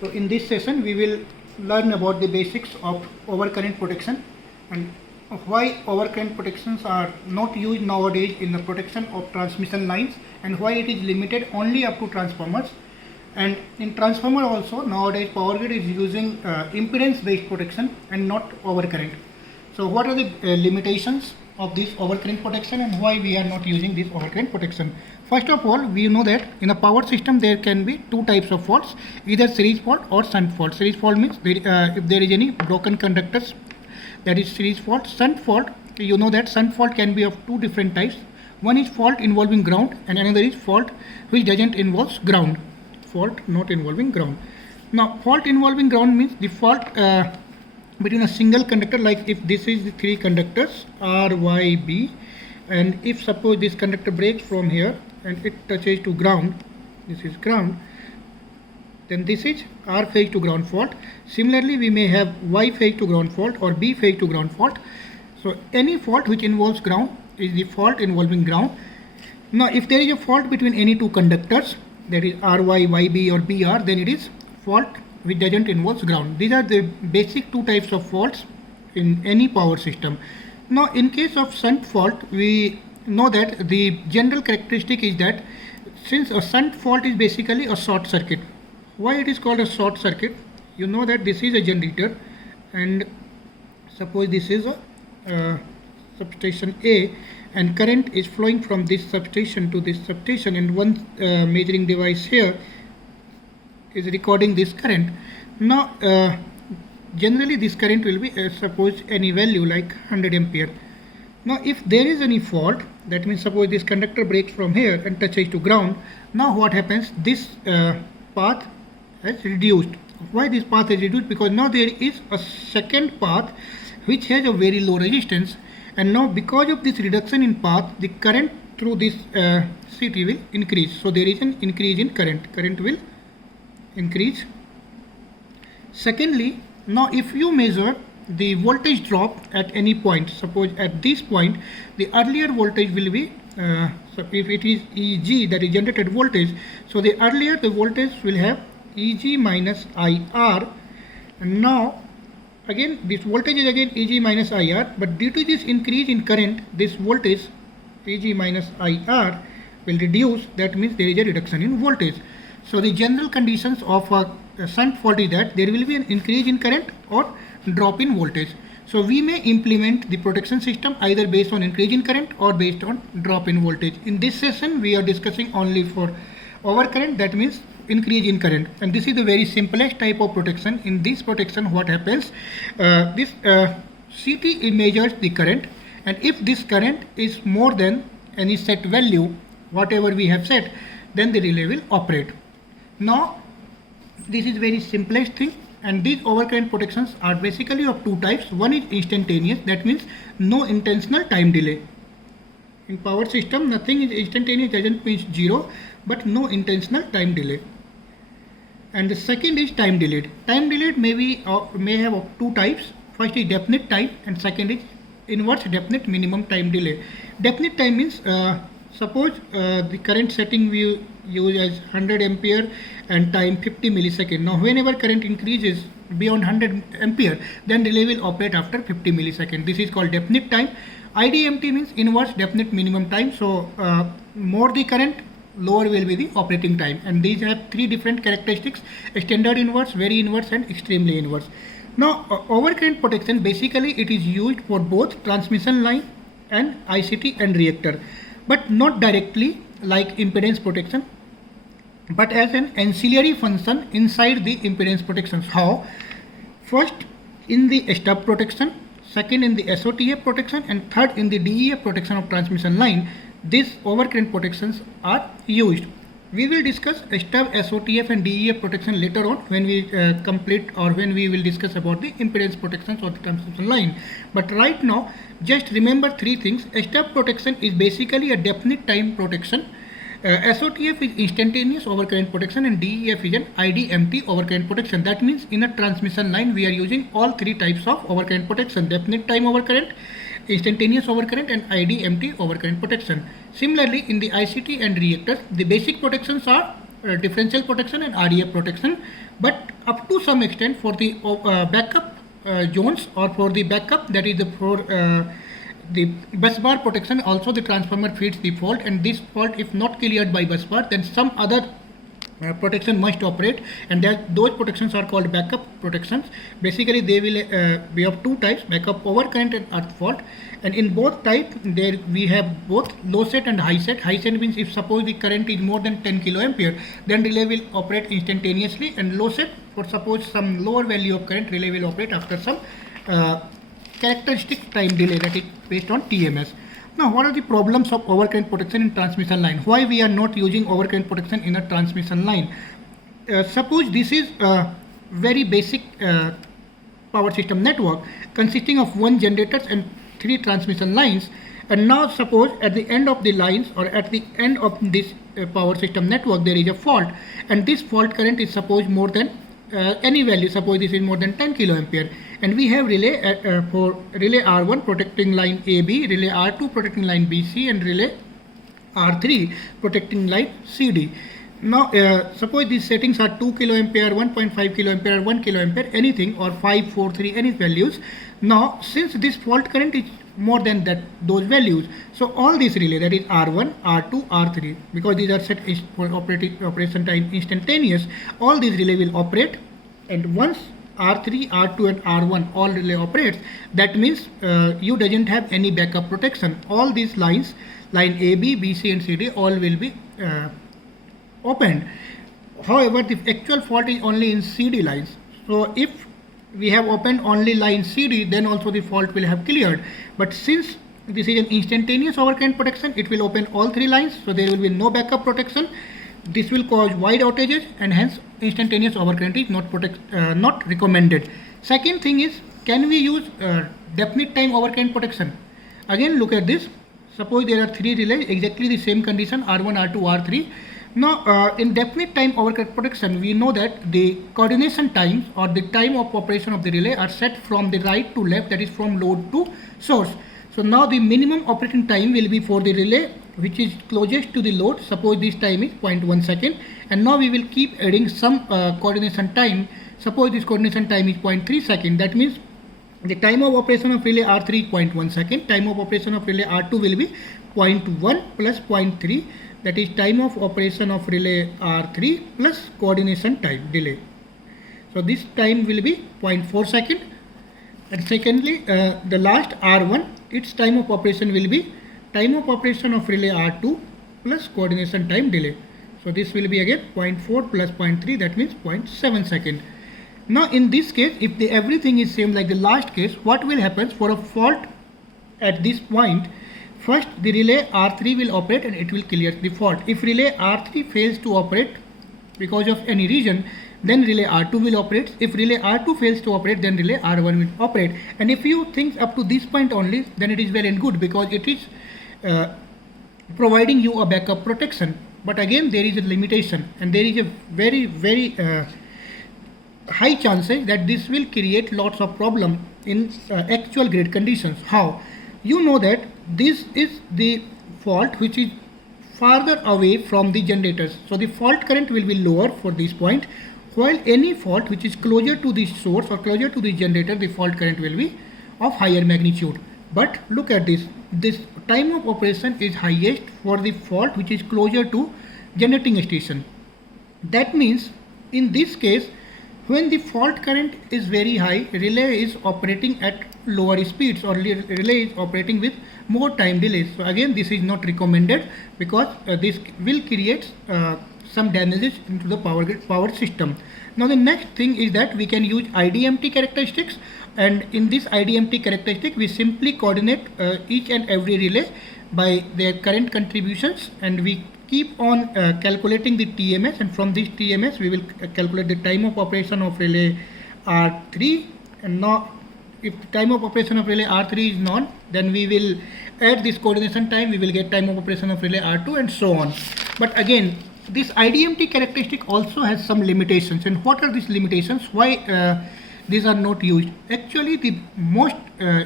So in this session we will learn about the basics of overcurrent protection and why overcurrent protections are not used nowadays in the protection of transmission lines and why it is limited only up to transformers. And in transformer also nowadays Power Grid is using impedance based protection and not overcurrent. So what are the limitations of this overcurrent protection and why we are not using this overcurrent protection? First of all, we know that in a power system there can be two types of faults, either series fault or shunt fault. Series fault means if there is any broken conductors, that is series fault. Shunt fault, you know that shunt fault can be of two different types. One is fault involving ground and another is fault which doesn't involve ground. Fault not involving ground. Now fault involving ground means the fault between a single conductor, like if this is the three conductors R, Y, B, and if suppose this conductor breaks from here and it touches to ground, this is ground, then this is R phase to ground fault. Similarly, we may have Y phase to ground fault or B phase to ground fault. So any fault which involves ground is the fault involving ground. Now if there is a fault between any two conductors, that is RY, YB or BR, then it is fault which doesn't involve ground. These are the basic two types of faults in any power system. Now in case of shunt fault, we know that the general characteristic is that since a shunt fault is basically a short circuit. Why it is called a short circuit? You know that this is a generator and suppose this is a substation A and current is flowing from this substation to this substation, and one measuring device here is recording this current. Now generally this current will be suppose any value like 100 ampere. Now if there is any fault, that means suppose this conductor breaks from here and touches to ground, now what happens, this path has reduced. Why this path is reduced? Because now there is a second path which has a very low resistance, and now because of this reduction in path, the current through this CT will increase. So there is an increase in current will increase. Secondly, now if you measure the voltage drop at any point, suppose at this point the earlier voltage will be so if it is EG, that is generated voltage, so the earlier the voltage will have EG minus IR, and now again this voltage is again EG minus IR, but due to this increase in current, this voltage EG minus IR will reduce. That means there is a reduction in voltage. So the general conditions of a shunt fault is that there will be an increase in current or drop in voltage. So we may implement the protection system either based on increase in current or based on drop in voltage. In this session we are discussing only for overcurrent, that means increase in current, and this is the very simplest type of protection. In this protection what happens, this CT measures the current, and if this current is more than any set value whatever we have set, then the relay will operate. Now this is very simplest thing, and these overcurrent protections are basically of two types. One is instantaneous, that means no intentional time delay. In power system nothing is instantaneous, doesn't mean zero, but no intentional time delay. And the second is time delayed. Time delayed may have of two types. First is definite time and second is inverse definite minimum time delay. Definite time means suppose the current setting we use as 100 ampere and time 50 millisecond. Now whenever current increases beyond 100 ampere, then relay will operate after 50 millisecond. This is called definite time. IDMT means inverse definite minimum time. So more the current, lower will be the operating time, and these have three different characteristics: standard inverse, very inverse and extremely inverse. Now overcurrent protection, basically it is used for both transmission line and ICT and reactor, but not directly like impedance protection, but as an ancillary function inside the impedance protections. How? First in the stub protection, second in the SOTF protection, and third in the DEF protection of transmission line, these overcurrent protections are used. We will discuss stub, SOTF and DEF protection later on when we complete or when we will discuss about the impedance protections of the transmission line. But right now just remember three things. Stub protection is basically a definite time protection. SOTF is instantaneous overcurrent protection, and DEF is an IDMT overcurrent protection. That means in a transmission line we are using all three types of overcurrent protection: definite time overcurrent, instantaneous overcurrent and IDMT overcurrent protection. Similarly, in the ICT and reactors, the basic protections are differential protection and REF protection, but up to some extent for the backup zones, or for the backup, that is the bus bar protection, also the transformer feeds the fault, and this fault if not cleared by bus bar, then some other protection must operate, and those protections are called backup protections. Basically they will be of two types: backup overcurrent and earth fault. And in both types there we have both low set and high set. High set means if suppose the current is more than 10 kiloampere, then relay will operate instantaneously, and low set, for suppose some lower value of current, relay will operate after some characteristic time delay, that is based on TMS. Now, what are the problems of overcurrent protection in transmission line? Why we are not using overcurrent protection in a transmission line? Suppose this is a very basic power system network consisting of one generators and three transmission lines, and now suppose at the end of the lines, or at the end of this power system network, there is a fault, and this fault current is suppose more than any value. Suppose this is more than 10 kiloampere, and we have relay for relay R1 protecting line AB, relay R2 protecting line BC, and relay R3 protecting line CD. Now suppose these settings are 2 kiloampere, 1.5 kiloampere, 1 kiloampere, anything, or 5, 4, 3, any values. Now since this fault current is more than those values, so all these relay, that is R1, R2, R3, because these are set for operation time instantaneous, all these relay will operate. And once R3, R2 and R1 all relay operates, that means you doesn't have any backup protection. All these lines, line AB, BC and CD, all will be opened. However, the actual fault is only in CD lines. So if we have opened only line CD, then also the fault will have cleared. But since this is an instantaneous overcurrent protection, it will open all three lines, so there will be no backup protection. This will cause wide outages, and hence instantaneous overcurrent is not recommended. Second thing is, can we use definite time overcurrent protection? Again, look at this. Suppose there are three relays, exactly the same condition, R1, R2, R3. Now, in definite time overcurrent protection, we know that the coordination times, or the time of operation of the relay, are set from the right to left, that is from load to source. So now the minimum operating time will be for the relay which is closest to the load. Suppose this time is 0.1 second, and now we will keep adding some coordination time. Suppose this coordination time is 0.3 second. That means the time of operation of relay R3 is 0.1 second. Time of operation of relay R2 will be 0.1 plus 0.3. That is time of operation of relay R3 plus coordination time delay. So this time will be 0.4 second. And secondly, the last R1, its time of operation will be time of operation of relay R2 plus coordination time delay. So this will be again 0.4 plus 0.3, that means 0.7 second. Now in this case, if everything is same like the last case, what will happen for a fault at this point? First, the relay R3 will operate and it will clear the fault. If relay R3 fails to operate because of any reason, then relay R2 will operate. If relay R2 fails to operate, then relay R1 will operate. And if you think up to this point only, then it is well and good, because it is providing you a backup protection. But again, there is a limitation, and there is a very, very high chances that this will create lots of problem in actual grid conditions. How? You know that this is the fault which is farther away from the generators, so the fault current will be lower for this point, while any fault which is closer to the source or closer to the generator, the fault current will be of higher magnitude. But look at this time of operation is highest for the fault which is closer to generating station. That means in this case, when the fault current is very high, relay is operating at lower speeds, or relay is operating with more time delays. So again, this is not recommended, because this will create some damages into the power system. Now the next thing is that we can use IDMT characteristics, and in this IDMT characteristic we simply coordinate each and every relay by their current contributions, and we keep on calculating the TMS, and from this TMS we will calculate the time of operation of relay R3. And now if time of operation of relay R3 is known, then we will add this coordination time, we will get time of operation of relay R2, and so on. But again, this IDMT characteristic also has some limitations. And what are these limitations? Why these are not used? Actually, the most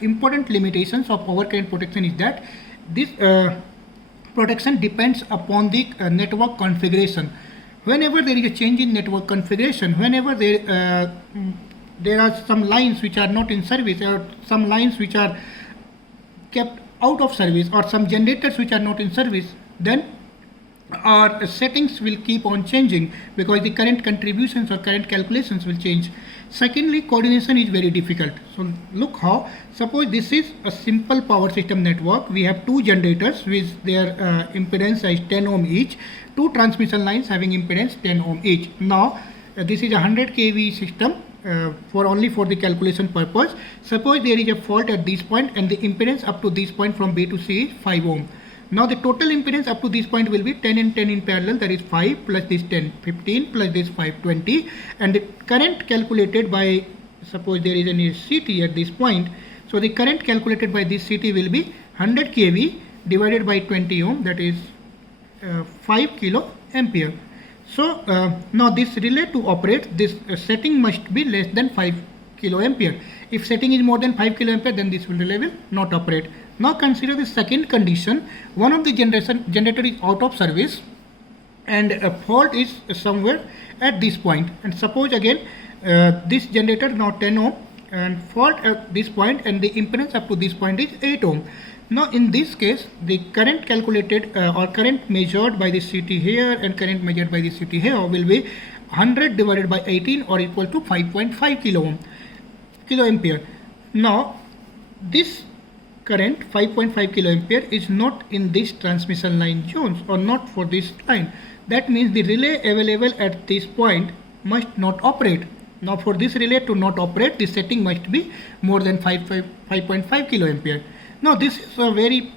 important limitations of overcurrent protection is that this protection depends upon the network configuration. whenever there is a change in network configuration, whenever there are some lines which are not in service, or some lines which are kept out of service, or some generators which are not in service, then our settings will keep on changing because the current contributions or current calculations will change. Secondly, coordination is very difficult. So look how, suppose this is a simple power system network. We have two generators with their impedance as 10 ohm each, two transmission lines having impedance 10 ohm each. Now this is a 100 kV system. Only for the calculation purpose. Suppose there is a fault at this point and the impedance up to this point from B to C is 5 ohm. Now the total impedance up to this point will be 10 and 10 in parallel, that is 5 plus this 10, 15 plus this 5, 20, and the current calculated by, suppose there is any CT at this point, so the current calculated by this CT will be 100 kV divided by 20 ohm, that is 5 kilo ampere. So now this relay to operate, this setting must be less than 5 kilo ampere. If setting is more than 5 kilo ampere, then this relay will not operate. Now consider the second condition. One of the generator is out of service and a fault is somewhere at this point. And suppose again this generator now 10 ohm and fault at this point, and the impedance up to this point is 8 ohm. Now in this case, the current calculated or current measured by the CT here and current measured by the CT here will be 100 divided by 18 or equal to 5.5 kilo ampere. Now this current 5.5 kilo ampere is not in this transmission line zones, or not for this line. That means the relay available at this point must not operate. Now for this relay to not operate, the setting must be more than 5.5 kilo ampere. Now this is a very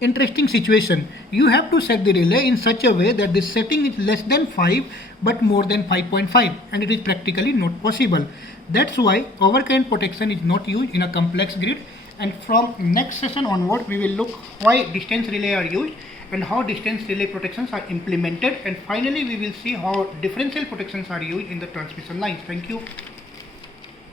interesting situation. You have to set the relay in such a way that the setting is less than 5 but more than 5.5, and it is practically not possible. That's why overcurrent protection is not used in a complex grid. And from next session onward, we will look why distance relay are used and how distance relay protections are implemented, and finally we will see how differential protections are used in the transmission lines. Thank you.